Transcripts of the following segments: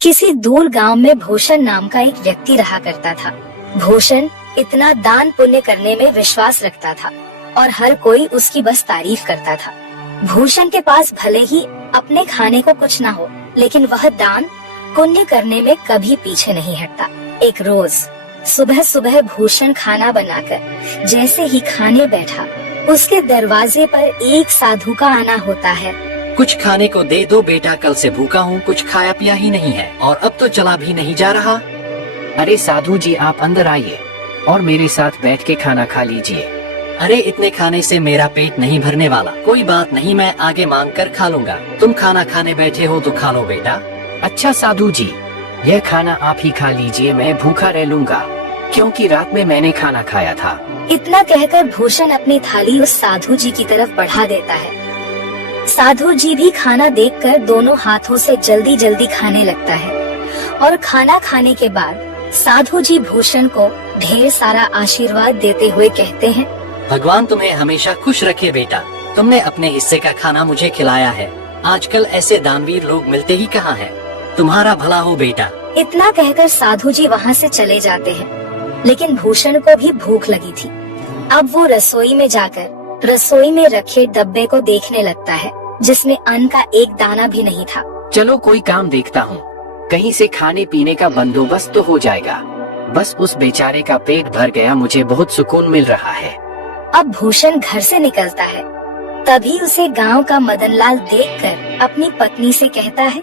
किसी दूर गांव में भूषण नाम का एक व्यक्ति रहा करता था। भूषण इतना दान पुण्य करने में विश्वास रखता था और हर कोई उसकी बस तारीफ करता था। भूषण के पास भले ही अपने खाने को कुछ ना हो, लेकिन वह दान पुण्य करने में कभी पीछे नहीं हटता। एक रोज सुबह सुबह भूषण खाना बनाकर जैसे ही खाने बैठा, उसके दरवाजे पर एक साधु का आना होता है। कुछ खाने को दे दो बेटा, कल से भूखा हूँ, कुछ खाया पिया ही नहीं है और अब तो चला भी नहीं जा रहा। अरे साधु जी, आप अंदर आइए और मेरे साथ बैठ के खाना खा लीजिए। अरे इतने खाने से मेरा पेट नहीं भरने वाला। कोई बात नहीं, मैं आगे मांग कर खा लूंगा। तुम खाना खाने बैठे हो तो खा लो बेटा। अच्छा साधु जी, यह खाना आप ही खा लीजिए, मैं भूखा रह लूंगा क्योंकि रात में मैंने खाना खाया था। इतना कहकर भूषण अपनी थाली उस साधु जी की तरफ बढ़ा देता है। साधु जी भी खाना देखकर दोनों हाथों से जल्दी जल्दी खाने लगता है और खाना खाने के बाद साधु जी भूषण को ढेर सारा आशीर्वाद देते हुए कहते हैं, भगवान तुम्हें हमेशा खुश रखे बेटा। तुमने अपने हिस्से का खाना मुझे खिलाया है। आजकल ऐसे दानवीर लोग मिलते ही कहाँ हैं। तुम्हारा भला हो बेटा। इतना कहकर साधु जी वहाँ से चले जाते हैं, लेकिन भूषण को भी भूख लगी थी। अब वो रसोई में जाकर रसोई में रखे डब्बे को देखने लगता है, जिसमें अन्न का एक दाना भी नहीं था। चलो कोई काम देखता हूँ, कहीं से खाने पीने का बंदोबस्त तो हो जाएगा। बस उस बेचारे का पेट भर गया, मुझे बहुत सुकून मिल रहा है। अब भूषण घर से निकलता है, तभी उसे गांव का मदनलाल देखकर अपनी पत्नी से कहता है,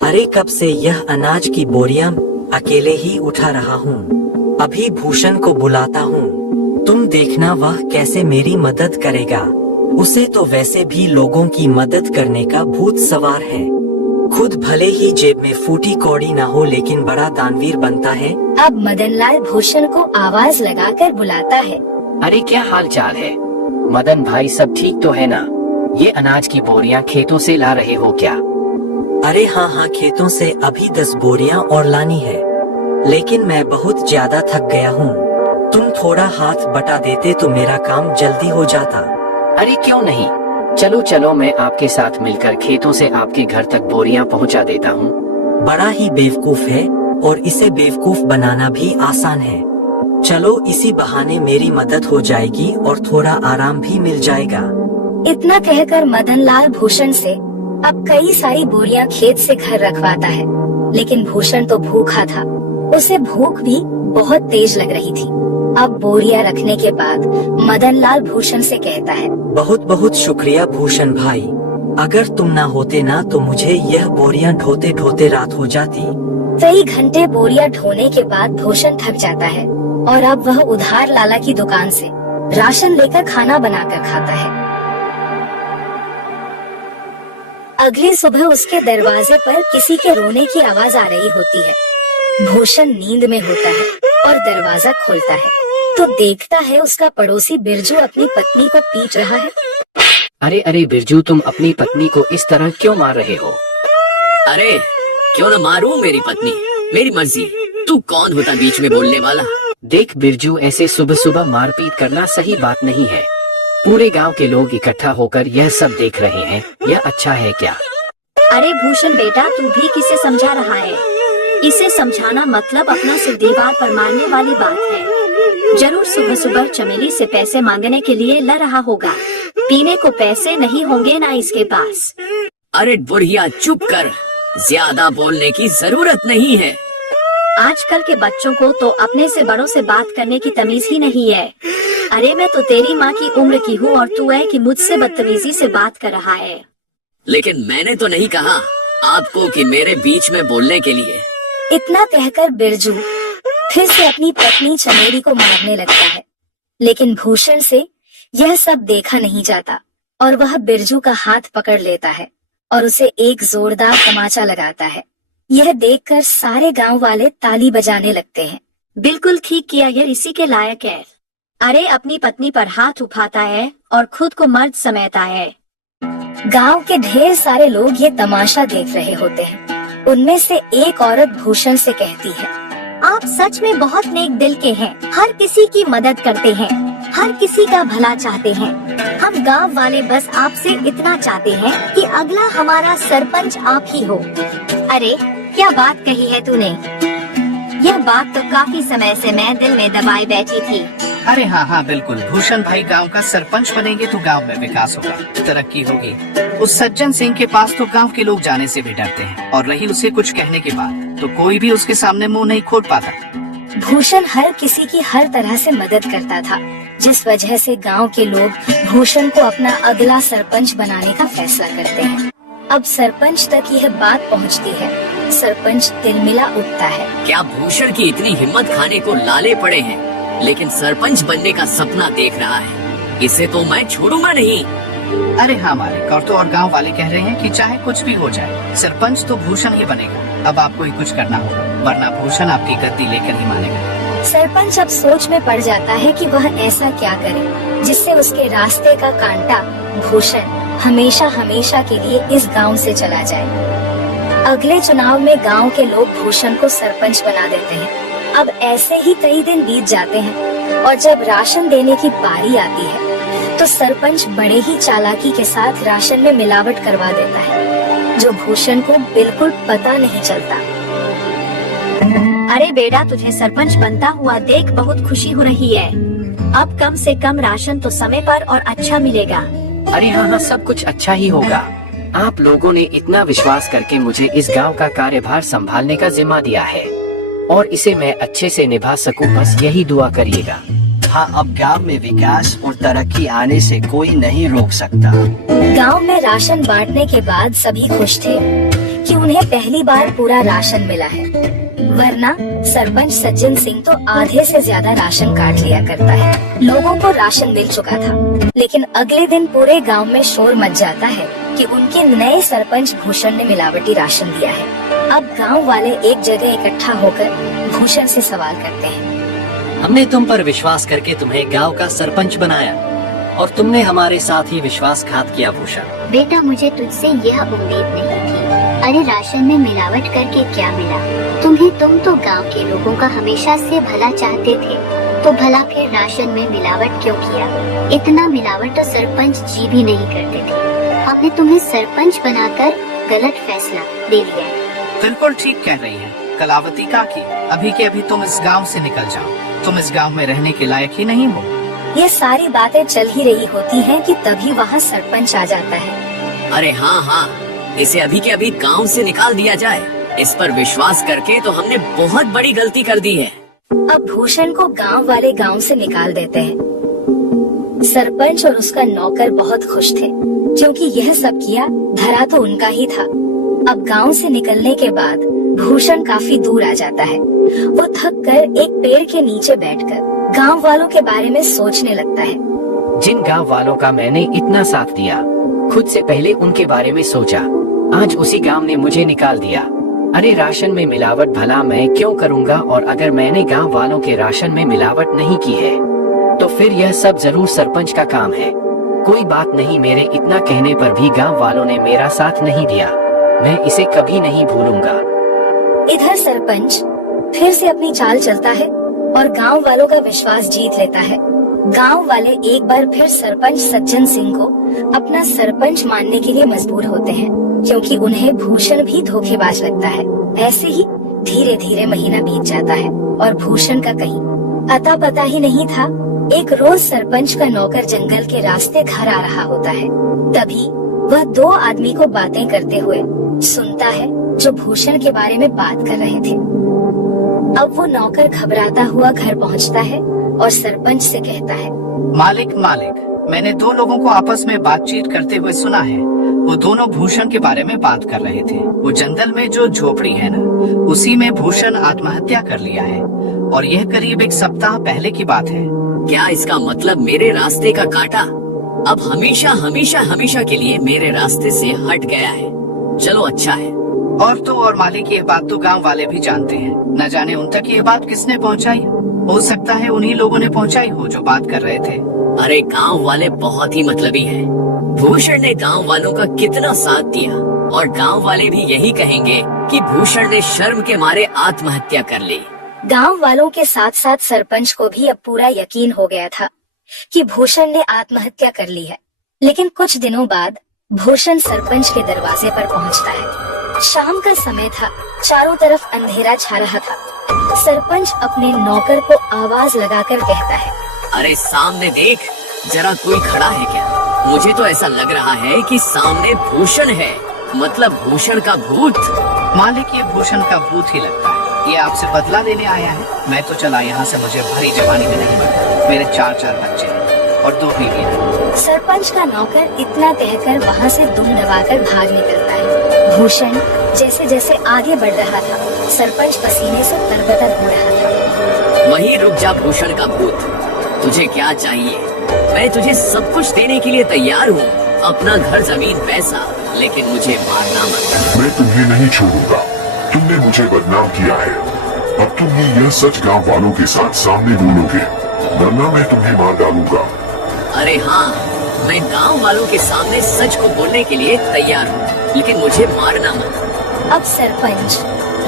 अरे कब से यह अनाज की बोरियां अकेले ही उठा रहा हूँ। अभी भूषण को बुलाता हूँ, तुम देखना वह कैसे मेरी मदद करेगा। उसे तो वैसे भी लोगों की मदद करने का भूत सवार है। खुद भले ही जेब में फूटी कौड़ी न हो, लेकिन बड़ा दानवीर बनता है। अब मदनलाल भूषण को आवाज लगाकर बुलाता है। अरे क्या हाल चाल है मदन भाई, सब ठीक तो है ना? ये अनाज की बोरियां खेतों से ला रहे हो क्या? अरे हाँ, खेतों से अभी 10 बोरियां और लानी है, लेकिन मैं बहुत ज्यादा थक गया हूँ। तुम थोड़ा हाथ बटा देते तो मेरा काम जल्दी हो जाता। अरे क्यों नहीं, चलो चलो, मैं आपके साथ मिलकर खेतों से आपके घर तक बोरियां पहुंचा देता हूं। बड़ा ही बेवकूफ है और इसे बेवकूफ बनाना भी आसान है। चलो इसी बहाने मेरी मदद हो जाएगी और थोड़ा आराम भी मिल जाएगा। इतना कहकर मदनलाल भूषण से अब कई सारी बोरियां खेत से घर रखवाता है, लेकिन भूषण तो भूखा था। उसे भूख भी बहुत तेज लग रही थी। अब बोरियां रखने के बाद मदनलाल भूषण से कहता है, बहुत बहुत शुक्रिया भूषण भाई। अगर तुम ना होते ना तो मुझे यह बोरियां ढोते ढोते रात हो जाती। कई घंटे बोरियां ढोने के बाद भूषण थक जाता है और अब वह उधार लाला की दुकान से राशन लेकर खाना बनाकर खाता है। अगली सुबह उसके दरवाजे पर किसी के रोने की आवाज आ रही होती है। भूषण नींद में होता है और दरवाजा खोलता है तो देखता है उसका पड़ोसी बिरजू अपनी पत्नी को पीट रहा है। अरे अरे बिरजू, तुम अपनी पत्नी को इस तरह क्यों मार रहे हो? अरे क्यों न मारूं मेरी पत्नी, मेरी मर्जी। तू कौन होता बीच में बोलने वाला? देख बिरजू, ऐसे सुबह सुबह मारपीट करना सही बात नहीं है। पूरे गांव के लोग इकट्ठा होकर यह सब देख रहे हैं, यह अच्छा है क्या? अरे भूषण बेटा, तू भी किसे समझा रहा है? इसे समझाना मतलब अपना सिर दीवार पर मारने वाली बात है। जरूर सुबह सुबह चमेली से पैसे मांगने के लिए लड़ रहा होगा। पीने को पैसे नहीं होंगे ना इसके पास। अरे बुढ़िया चुप कर, ज्यादा बोलने की जरूरत नहीं है। आजकल के बच्चों को तो अपने से बड़ों से बात करने की तमीज ही नहीं है। अरे मैं तो तेरी माँ की उम्र की हूँ और तू है कि मुझसे बदतमीजी से बात कर रहा है। लेकिन मैंने तो नहीं कहा आपको कि मेरे बीच में बोलने के लिए। इतना कहकर बिरजू फिर से अपनी पत्नी चमेली को मारने लगता है, लेकिन भूषण से यह सब देखा नहीं जाता और वह बिरजू का हाथ पकड़ लेता है और उसे एक जोरदार तमाचा लगाता है। यह देखकर सारे गांव वाले ताली बजाने लगते हैं। बिल्कुल ठीक किया, यह इसी के लायक है। अरे अपनी पत्नी पर हाथ उठाता है और खुद को मर्द समझता है। गांव के ढेर सारे लोग ये तमाशा देख रहे होते हैं। उनमें से एक औरत भूषण से कहती है, आप सच में बहुत नेक दिल के हैं। हर किसी की मदद करते हैं, हर किसी का भला चाहते हैं। हम गांव वाले बस आपसे इतना चाहते हैं कि अगला हमारा सरपंच आप ही हो। अरे क्या बात कही है तूने? यह बात तो काफी समय से मैं दिल में दबाई बैठी थी। अरे हाँ हाँ बिल्कुल, भूषण भाई गांव का सरपंच बनेंगे तो गांव में विकास होगा, तरक्की होगी। उस सज्जन सिंह के पास तो गांव के लोग जाने से भी डरते हैं, और रही उसे कुछ कहने की बात तो कोई भी उसके सामने मुंह नहीं खोल पाता। भूषण हर किसी की हर तरह से मदद करता था, जिस वजह से गांव के लोग भूषण को अपना अगला सरपंच बनाने का फैसला करते हैं। अब सरपंच तक यह बात पहुंचती है। सरपंच तिलमिला उठता है। क्या भूषण की इतनी हिम्मत खाने को लाले पड़े हैं, लेकिन सरपंच बनने का सपना देख रहा है। इसे तो मैं छोड़ूंगा नहीं। अरे हाँ मालिक, और तो और गांव वाले कह रहे हैं कि चाहे कुछ भी हो जाए सरपंच तो भूषण ही बनेगा। अब आपको ही कुछ करना होगा, वरना भूषण आपकी गद्दी लेकर ही मानेगा। सरपंच अब सोच में पड़ जाता है कि वह ऐसा क्या करे जिससे उसके रास्ते का कांटा भूषण हमेशा हमेशा के लिए इस गांव से चला जाए। अगले चुनाव में गांव के लोग भूषण को सरपंच बना देते हैं। अब ऐसे ही कई दिन बीत जाते हैं और जब राशन देने की बारी आती है तो सरपंच बड़े ही चालाकी के साथ राशन में मिलावट करवा देता है, जो भूषण को बिल्कुल पता नहीं चलता। अरे बेटा, तुझे सरपंच बनता हुआ देख बहुत खुशी हो रही है। अब कम से कम राशन तो समय पर और अच्छा मिलेगा। अरे हाँ हाँ, सब कुछ अच्छा ही होगा। आप लोगों ने इतना विश्वास करके मुझे इस गांव का कार्यभार संभालने का जिम्मा दिया है और इसे मैं अच्छे से निभा सकूं, बस यही दुआ करिएगा। हाँ, अब गांव में विकास और तरक्की आने से कोई नहीं रोक सकता। गांव में राशन बांटने के बाद सभी खुश थे कि उन्हें पहली बार पूरा राशन मिला है, वरना सरपंच सज्जन सिंह तो आधे से ज्यादा राशन काट लिया करता है। लोगों को राशन मिल चुका था, लेकिन अगले दिन पूरे गांव में शोर मच जाता है कि उनके नए सरपंच भूषण ने मिलावटी राशन दिया है। अब गांव वाले एक जगह इकट्ठा होकर भूषण से सवाल करते हैं। हमने तुम पर विश्वास करके तुम्हें गांव का सरपंच बनाया और तुमने हमारे साथ ही विश्वासघात किया भूषण। बेटा, मुझे तुझसे यह उम्मीद नहीं थी। अरे राशन में मिलावट करके क्या मिला? तुम तो गांव के लोगों का हमेशा से भला चाहते थे, तो भला फिर राशन में मिलावट क्यों किया? इतना मिलावट तो सरपंच जी भी नहीं करते थे। हमने तुम्हें सरपंच बनाकर गलत फैसला ले लिया है। बिल्कुल ठीक कह रही है कलावती काकी, अभी के अभी तुम इस गांव से निकल जाओ। तुम इस गांव में रहने के लायक ही नहीं हो। ये सारी बातें चल ही रही होती हैं कि तभी वहाँ सरपंच आ जाता है। अरे हाँ हाँ, इसे अभी के अभी गांव से निकाल दिया जाए। इस पर विश्वास करके तो हमने बहुत बड़ी गलती कर दी है। अब भूषण को गांव वाले गांव से निकाल देते हैं। सरपंच और उसका नौकर बहुत खुश थे, क्योंकि यह सब किया धरा तो उनका ही था। अब गांव से निकलने के बाद भूषण काफी दूर आ जाता है। वो थक कर एक पेड़ के नीचे बैठकर गांव वालों के बारे में सोचने लगता है। जिन गांव वालों का मैंने इतना साथ दिया, खुद से पहले उनके बारे में सोचा, आज उसी गांव ने मुझे निकाल दिया। अरे राशन में मिलावट भला मैं क्यों करूंगा, और अगर मैंने गांव वालों के राशन में मिलावट नहीं की है तो फिर यह सब जरूर सरपंच का काम है। कोई बात नहीं, मेरे इतना कहने पर भी गांव वालों ने मेरा साथ नहीं दिया, मैं इसे कभी नहीं भूलूंगा। इधर सरपंच फिर से अपनी चाल चलता है और गांव वालों का विश्वास जीत लेता है। गांव वाले एक बार फिर सरपंच सज्जन सिंह को अपना सरपंच मानने के लिए मजबूर होते हैं, क्योंकि उन्हें भूषण भी धोखेबाज लगता है। ऐसे ही धीरे धीरे महीना बीत जाता है और भूषण का कहीं अता पता ही नहीं था। एक रोज सरपंच का नौकर जंगल के रास्ते घर आ रहा होता है। तभी वह दो आदमी को बातें करते हुए सुनता है, जो भूषण के बारे में बात कर रहे थे। अब वो नौकर घबराता हुआ घर पहुंचता है और सरपंच से कहता है, मालिक, मैंने दो लोगों को आपस में बातचीत करते हुए सुना है। वो दोनों भूषण के बारे में बात कर रहे थे। वो जंगल में जो झोपड़ी है ना, उसी में भूषण आत्महत्या कर लिया है, और यह करीब एक सप्ताह पहले की बात है। क्या इसका मतलब मेरे रास्ते का कांटा अब हमेशा हमेशा हमेशा के लिए मेरे रास्ते से हट गया है? चलो अच्छा है। और तो और मालिक, ये बात तो गांव वाले भी जानते हैं। न जाने उन तक ये बात किसने पहुंचाई। हो सकता है उन्हीं लोगों ने पहुंचाई हो जो बात कर रहे थे। अरे गांव वाले बहुत ही मतलबी हैं। भूषण ने गांव वालों का कितना साथ दिया, और गांव वाले भी यही कहेंगे कि भूषण ने शर्म के मारे आत्महत्या कर ली। गांव वालों के साथ साथ सरपंच को भी अब पूरा यकीन हो गया था कि भूषण ने आत्महत्या कर ली है। लेकिन कुछ दिनों बाद भूषण सरपंच के दरवाजे पर पहुंचता है। शाम का समय था, चारों तरफ अंधेरा छा रहा था। सरपंच अपने नौकर को आवाज लगाकर कहता है, अरे सामने देख, जरा कोई खड़ा है क्या? मुझे तो ऐसा लग रहा है कि सामने भूषण है, मतलब भूषण का भूत। मालिक, ये भूषण का भूत ही लगता है। ये आपसे बदला लेने आया है। मैं तो चला यहाँ से, मुझे भरी जवानी में नहीं मिलता। मेरे 4 बच्चे हैं और 2 बीवियां। सरपंच का नौकर इतना कहकर वहाँ से दुम दबाकर भाग निकलता है। भूषण जैसे जैसे आगे बढ़ रहा था, सरपंच पसीने से तरबतर हो रहा था। वहीं रुक जा भूषण का भूत, तुझे क्या चाहिए? मैं तुझे सब कुछ देने के लिए तैयार हूँ, अपना घर, जमीन, पैसा, लेकिन मुझे मारना मत। मैं तुम्हें नहीं छोड़ूंगा। तुमने मुझे बदनाम किया है। अब तुम ही यह सच गांव वालों के साथ सामने बोलोगे, वरना मैं तुम्हें मार डालूंगा। अरे हाँ, मैं गांव वालों के सामने सच को बोलने के लिए तैयार हूँ, लेकिन मुझे मारना मत। अब सरपंच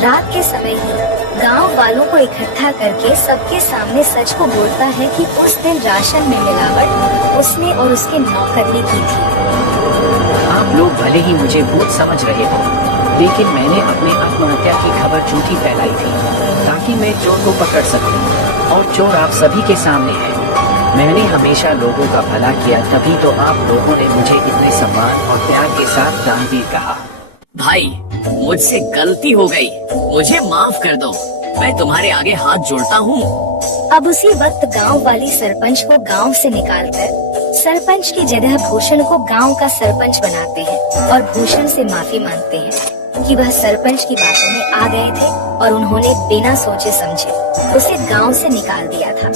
रात के समय ही गांव वालों को इकट्ठा करके सबके सामने सच को बोलता है कि उस दिन राशन में मिलावट उसने और उसके नौकर ने की थी। आप लोग भले ही मुझे भूत समझ रहे हो, लेकिन मैंने अपने आत्महत्या की खबर झूठी फैलाई थी ताकि मैं चोर को पकड़ सकूं, और चोर आप सभी के सामने है। मैंने हमेशा लोगों का भला किया, तभी तो आप लोगों ने मुझे इतने सम्मान और प्यार के साथ दानवीर कहा। भाई, मुझसे गलती हो गई, मुझे माफ कर दो। मैं तुम्हारे आगे हाथ जोड़ता हूँ। अब उसी वक्त गांव वाली सरपंच को गांव से निकालकर सरपंच की जगह भूषण को गांव का सरपंच बनाते हैं और भूषण से माफी मांगते हैं कि वह सरपंच की बातों में आ गए थे और उन्होंने बिना सोचे समझे उसे गांव से निकाल दिया था।